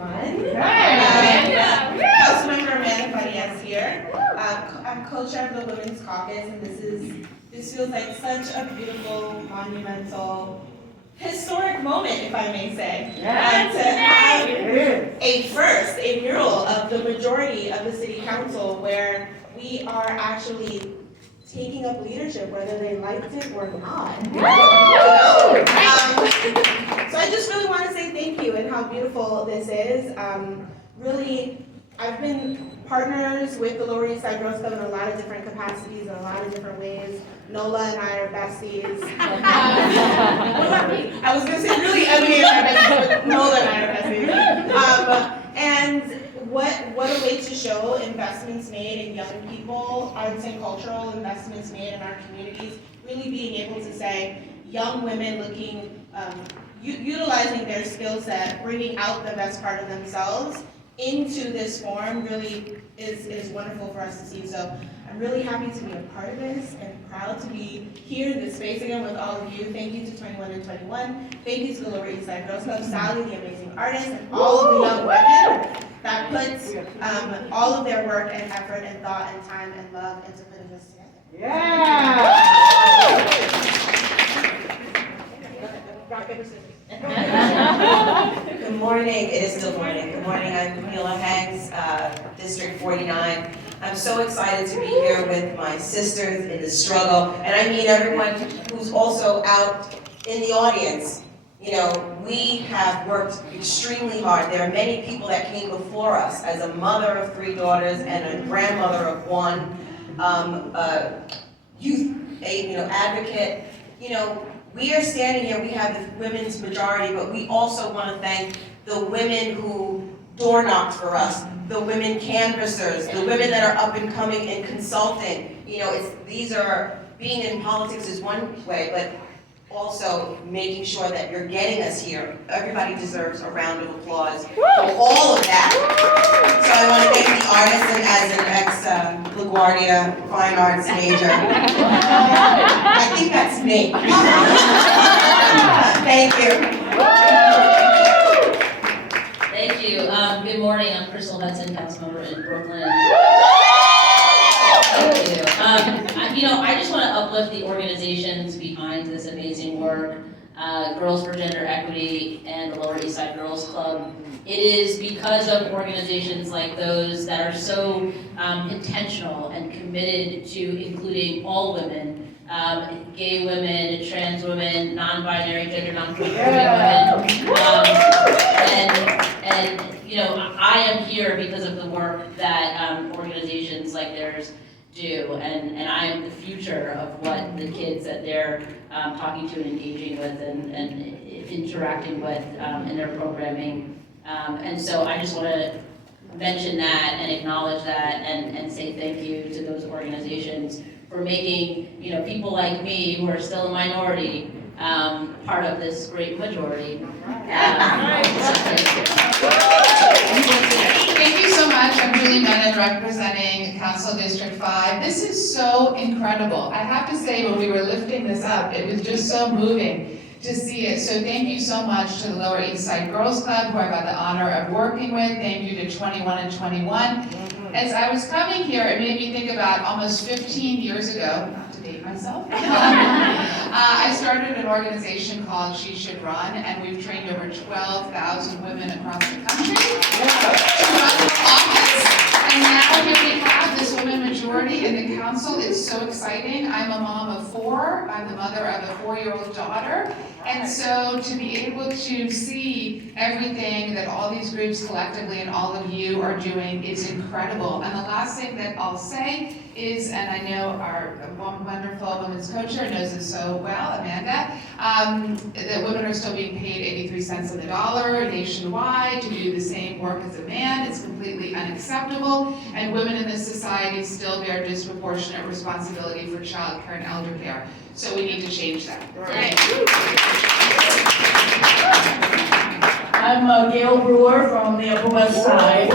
everyone. Hey! Councilmember Amanda Farias here. I'm co-chair of the Women's Caucus, and this feels like such a beautiful, monumental, historic moment, if I may say. Yes. To have a mural of the majority of the city council where we are actually taking up leadership, whether they liked it or not. So I just really want to say thank you and how beautiful this is. Really, I've been partners with the Lower East Side Girls Club in a lot of different capacities, in a lot of different ways. Nola and I are besties. What about me? I was going to say really Emily and I are besties, but Nola and I are besties. And what a way to show investments made in young people, arts and cultural investments made in our communities, really being able to say young women looking, utilizing their skill set, bringing out the best part of themselves into this form really is wonderful for us to see. So I'm really happy to be a part of this and proud to be here in this space again with all of you. Thank you to 21 and 21. Thank you to the Lower East Side Girls Club, Sally, the amazing artist, and all of the young women that put all of their work and effort and thought and time and love into putting this together. Yeah! Good morning. It is still morning. Good morning. I'm Camila Hanks, District 49. I'm so excited to be here with my sisters in the struggle, and I mean everyone who's also out in the audience. You know, we have worked extremely hard. There are many people that came before us as a mother of 3 daughters and a grandmother of 1, advocate. You know, we are standing here, we have the women's majority, but we also want to thank the women who door knocked for us, the women canvassers, the women that are up and coming in consulting. You know, being in politics is one way, but also making sure that you're getting us here. Everybody deserves a round of applause for all of that. So I want to thank the artists, and as an ex-LaGuardia fine arts major, I think that's me. Thank you. Thank you. Good morning. I'm Crystal Hudson, councilmember in Brooklyn. Thank you. I just want to uplift the organizations behind this amazing work. Girls for Gender Equity and the Lower East Side Girls Club. It is because of organizations like those that are so intentional and committed to including all women, gay women, trans women, non-binary, gender non-conforming women, and I am here because of the work that organizations like theirs do, and I am the future of what the kids that they're talking to and engaging with and interacting with in their programming. And so I just want to mention that and acknowledge that and say thank you to those organizations for making people like me, who are still a minority, part of this great majority. Thank you so much. I'm Julie Menon, representing Council District 5. This is so incredible. I have to say, when we were lifting this up, it was just so moving to see it. So thank you so much to the Lower East Side Girls Club, who I've had the honor of working with. Thank you to 21 and 21. As I was coming here, it made me think about almost 15 years ago, not to date myself, I started an organization called She Should Run, and we've trained over 12,000 women across the country to run for office. And now here we have this women majority in the council. It's so exciting. I'm a mom of 4. I'm the mother of a 4-year-old daughter. And so to be able to see everything that all these groups collectively and all of you are doing is incredible. And the last thing that I'll say is, and I know our wonderful women's co-chair knows this so well, Amanda, that women are still being paid 83 cents on the dollar nationwide to do the same work as a man. It's completely unacceptable. And women in this society still bear disproportionate responsibility for child care and elder care. So we need to change that. Right. I'm Gail Brewer from the Upper West Side. I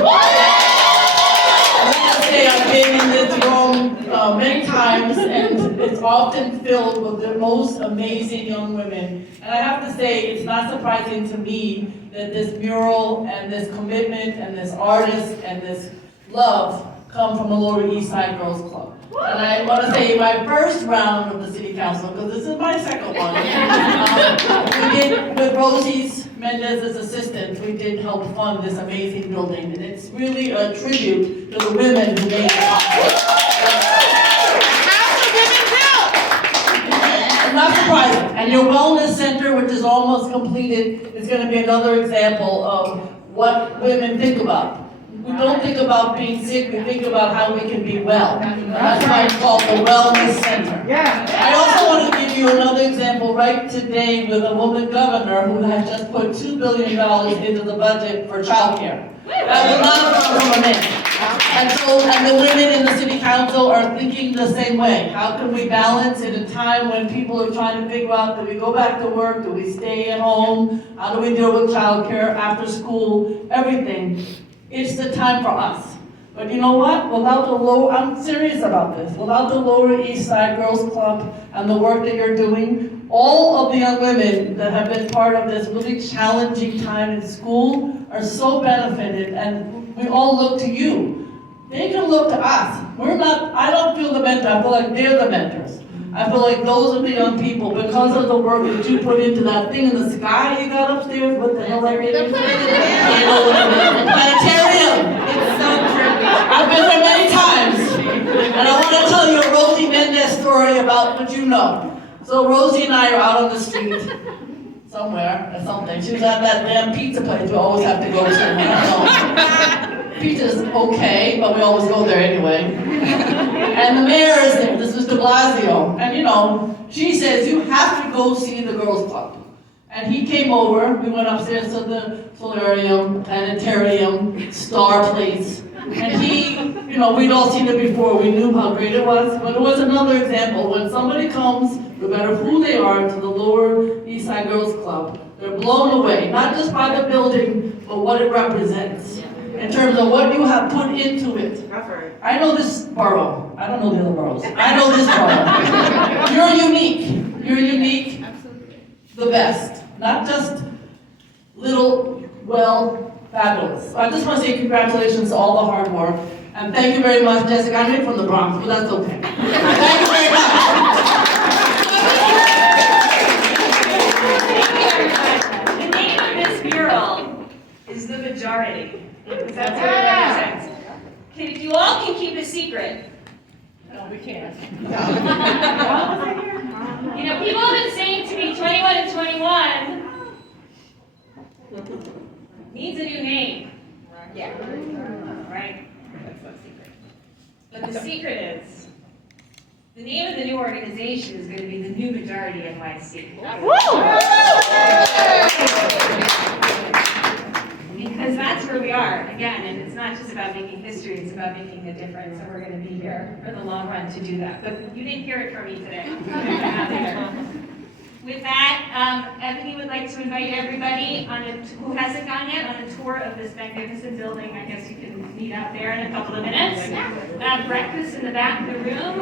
have to say I've been in this room many times, and it's is often filled with the most amazing young women. And I have to say, it's not surprising to me that this mural and this commitment and this artist and this love come from the Lower East Side Girls Club. And I want to say my first round of the city council, because this is my second one, we did, with Rosie Mendez's assistant, we did help fund this amazing building. And it's really a tribute to the women who made it possible. Not surprising. And your wellness center, which is almost completed, is going to be another example of what women think about. We don't think about being sick, we think about how we can be well. That's why it's called the Wellness Center. I also want to give you another example right today with a woman governor who has just put $2 billion into the budget for childcare. That was not a from a man. And the women in the city council are thinking the same way. How can we balance in a time when people are trying to figure out, do we go back to work, do we stay at home? How do we deal with childcare, after school, everything? It's the time for us. But you know what? I'm serious about this. Without the Lower East Side Girls Club and the work that you're doing, all of the young women that have been part of this really challenging time in school are so benefited, and we all look to you. They can look to us. I don't feel the mentor, I feel like they're the mentors. I feel like those are the young people, because of the work that you put into that thing in the sky you got upstairs, what the hell that is? Planetarium. It's so trippy. I've been there many times, and I want to tell you a Rosie Mendez story about what you know. So Rosie and I are out on the street, somewhere, or something. She was at that damn pizza place we always have to go to. I don't know. Pizza's okay, but we always go there anyway. And the mayor is there, this is de Blasio. And you know, she says, you have to go see the girls club. And he came over, we went upstairs to the solarium, planetarium, star place. And he, you know, we'd all seen it before, we knew how great it was. But it was another example, when somebody comes, no matter who they are, to the Lower East Side Girls Club, they're blown away, not just by the building, but what it represents. In terms of what you have put into it. I know this borough. I don't know the other boroughs. I know this borough. You're unique. You're unique. The best. Not just little, well, fabulous. So I just want to say congratulations to all the hard work. And thank you very much, Jessica. I'm from the Bronx, but that's okay. Thank you very much. The name of this mural is The Majority. Because that's what it represents. If you all can keep a secret. No, we can't. You know, people have been saying to me 21 and 21 needs a new name. Yeah. Right? That's no secret. But the secret is, the name of the new organization is going to be the New Majority NYC. Because that's where we are, again, and it's not just about making history, it's about making a difference, and we're going to be here for the long run to do that. But you didn't hear it from me today. With that, Ebony would like to invite everybody who hasn't gone yet on a tour of this magnificent building. I guess you can meet out there in a couple of minutes. Breakfast in the back of the room.